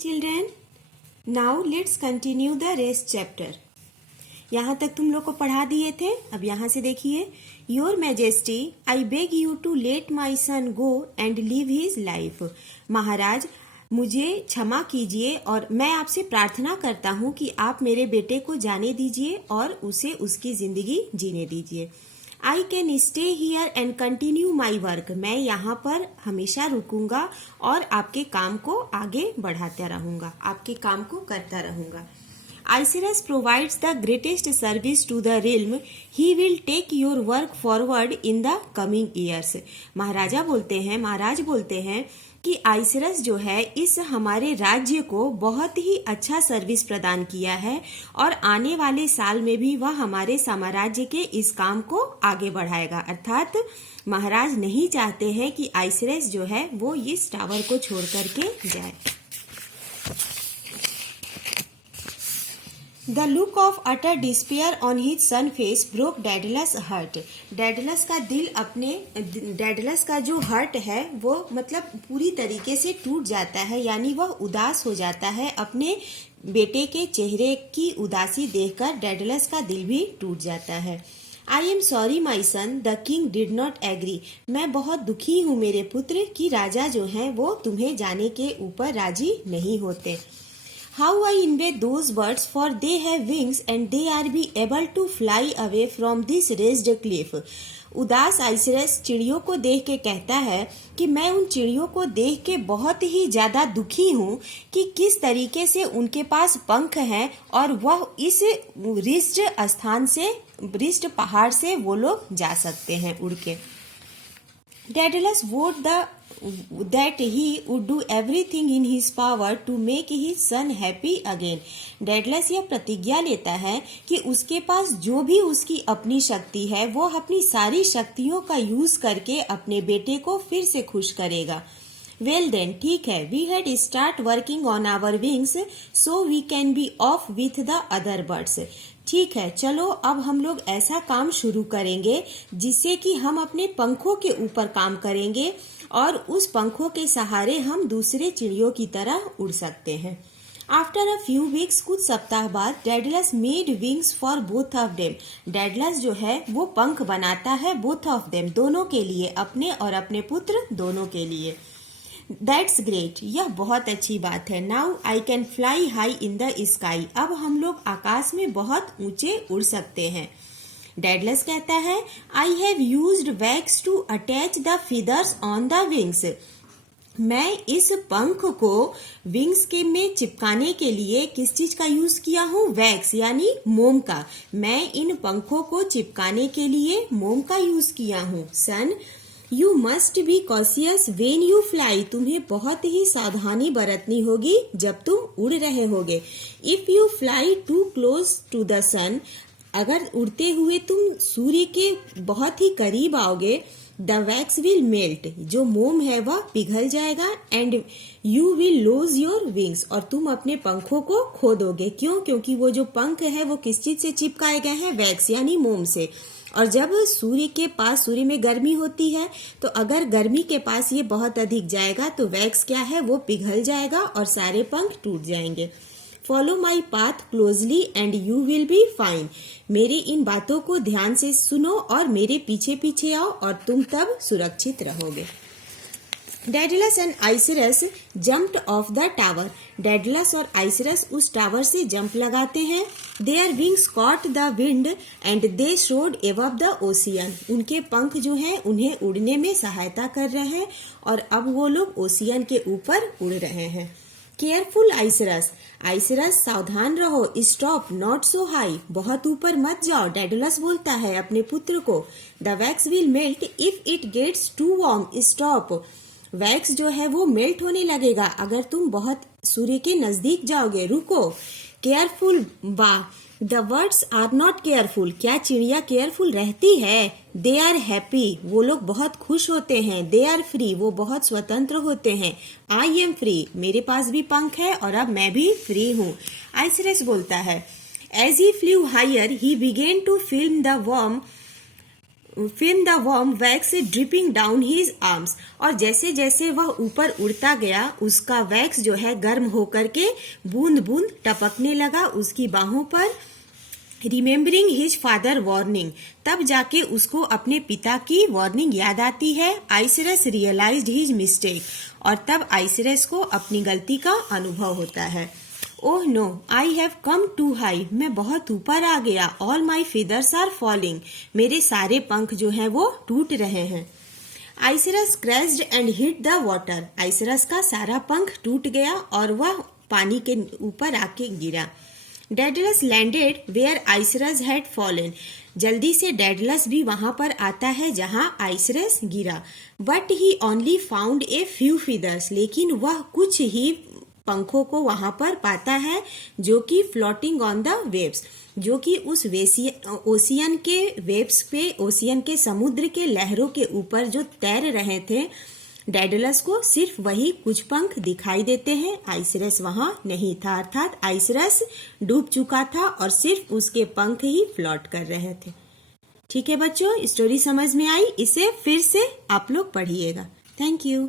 Children, now let's continue the rest chapter. यहाँ तक तुम लोग को पढ़ा दिए थे. अब यहाँ से देखिए. Your Majesty, I beg you to let my son go and live his life. महाराज, मुझे क्षमा कीजिए और मैं आपसे प्रार्थना करता हूँ कि आप मेरे बेटे को जाने दीजिए और उसे उसकी जिंदगी जीने दीजिए. I can stay here and continue my work. मैं यहाँ पर हमेशा रुकूंगा और आपके काम को आगे बढ़ाता रहूंगा, आपके काम को करता रहूंगा. Aeschylus provides the greatest service to the realm. He will take your work forward in the coming years. महाराज बोलते हैं कि आइसरस जो है इस हमारे राज्य को बहुत ही अच्छा सर्विस प्रदान किया है और आने वाले साल में भी वह हमारे साम्राज्य के इस काम को आगे बढ़ाएगा. अर्थात महाराज नहीं चाहते हैं कि आइसरस जो है वो इस टावर को छोड़ करके जाए. The look of utter despair on his son's face broke Daedalus' heart. Daedalus का जो हर्ट है वो मतलब पूरी तरीके से टूट जाता है, यानी वह उदास हो जाता है. अपने बेटे के चेहरे की उदासी देखकर Daedalus का दिल भी टूट जाता है. I am sorry my son, the king did not agree. मैं बहुत दुखी हूँ मेरे पुत्र कि राजा जो हैं वो तुम्हें जाने के ऊपर राजी नहीं होते. How I envy those birds, for they have wings and they are be able to fly away from this raised cliff. उदास आइसरस चिड़ियों को देख के कहता है कि मैं उन चिड़ियों को देख के बहुत ही ज्यादा दुखी हूँ कि किस तरीके से उनके पास पंख हैं और वह इस रिस्ट पहाड़ से वो लोग जा सकते हैं उड़ के. Daedalus vowed that he would do everything in his power to make his son happy again. Daedalus यह प्रतिज्ञा लेता है कि उसके पास जो भी उसकी अपनी शक्ति है वो अपनी सारी शक्तियों का यूज करके अपने बेटे को फिर से खुश करेगा. Well then, ठीक है. We had start working on our wings so we can be off with the other birds. ठीक है, चलो अब हम लोग ऐसा काम शुरू करेंगे जिससे कि हम अपने पंखों के ऊपर काम करेंगे और उस पंखों के सहारे हम दूसरे चिड़ियों की तरह उड़ सकते हैं. आफ्टर अ फ्यू वीक्स, कुछ सप्ताह बाद, Daedalus made wings for both of them. Daedalus जो है वो पंख बनाता है बोथ ऑफ देम, दोनों के लिए, अपने और अपने पुत्र दोनों के लिए. That's great. यह बहुत अच्छी बात है. Now I can fly high in the sky. अब हम लोग आकाश में बहुत ऊंचे उड़ सकते हैं. Daedalus कहता है I have used wax to attach the feathers on the wings. मैं इस पंख को विंग्स के में चिपकाने के लिए किस चीज का यूज किया हूँ? वैक्स यानी मोम का. मैं इन पंखों को चिपकाने के लिए मोम का यूज किया हूँ. Son, you must be cautious when you fly. तुम्हें बहुत ही सावधानी बरतनी होगी जब तुम उड़ रहे होगे. If you fly too close to the sun, अगर उड़ते हुए तुम सूर्य के बहुत ही करीब आओगे, द वैक्स विल मेल्ट, जो मोम है वह पिघल जाएगा. And you will lose your wings, और तुम अपने पंखों को खो दोगे. क्यों? क्योंकि वो जो पंख है वो किस चीज से चिपकाए गए हैं? वैक्स यानी मोम से. और जब सूर्य में गर्मी होती है तो अगर गर्मी के पास ये बहुत अधिक जाएगा तो वैक्स क्या है, वो पिघल जाएगा और सारे पंख टूट जाएंगे. Follow my path closely and you will be fine. मेरी इन बातों को ध्यान से सुनो और मेरे पीछे पीछे आओ और तुम तब सुरक्षित रहोगे. Daedalus and Aeschylus jumped off the tower. Daedalus और आइसरस उस टावर से जंप लगाते हैं. Their wings caught the wind and they soared above the ocean. उनके पंख जो हैं उन्हें उड़ने में सहायता कर रहे हैं और अब वो लोग ओशियन के ऊपर उड़ रहे हैं. केयरफुल आइसरस. आइसरस सावधान रहो. Stop not so high. बहुत ऊपर मत जाओ. Daedalus बोलता है अपने पुत्र को. The wax will melt if it gets too warm. Stop. Wax जो है वो मेल्ट होने लगेगा अगर तुम बहुत सूर्य के नजदीक जाओगे. रुको. केयरफुल. वाह. The birds are not careful. क्या चिड़िया केयरफुल रहती है? They are happy. वो लोग बहुत खुश होते हैं. They are free. वो बहुत स्वतंत्र होते हैं. I am free. मेरे पास भी पंख है और अब मैं भी फ्री हूँ. आइसरस बोलता है. As he flew higher he began to feel the warm film the warm wax dripping down his arms, और जैसे जैसे वह ऊपर उड़ता गया उसका वैक्स जो है गर्म होकर के बूंद बूंद टपकने लगा उसकी बाहों पर। रिमेम्बरिंग हिज फादर वार्निंग, तब जाके उसको अपने पिता की वार्निंग याद आती है। आइसरस रियलाइज्ड हिज मिस्टेक, और तब आइसरस को अपनी गलती का अनुभव होता है। Oh no, I have come too high, मैं बहुत ऊपर आ गया। All my feathers are falling, मेरे सारे पंख जो हैं वो टूट रहे हैं। Icarus crashed and hit the water, Icarus का सारा पंख टूट गया और वह पानी के ऊपर आके गिरा। Daedalus landed where Icarus had fallen, जल्दी से डेडलस भी वहां पर आता है जहां आइसरस गिरा। But he only found a few feathers, लेकिन वह कुछ ही पंखों को वहां पर पाता है जो कि फ्लोटिंग ऑन द वेव्स, जो कि उस ओशियन के वेव्स पे, ओशियन के समुद्र के लहरों के ऊपर जो तैर रहे थे। डेडलस को सिर्फ वही कुछ पंख दिखाई देते हैं, आइसरस वहां नहीं था, अर्थात आइसरस डूब चुका था और सिर्फ उसके पंख ही फ्लोट कर रहे थे। ठीक है बच्चों, स्टोरी समझ में आई? इसे फिर से आप लोग पढ़िएगा। Thank you.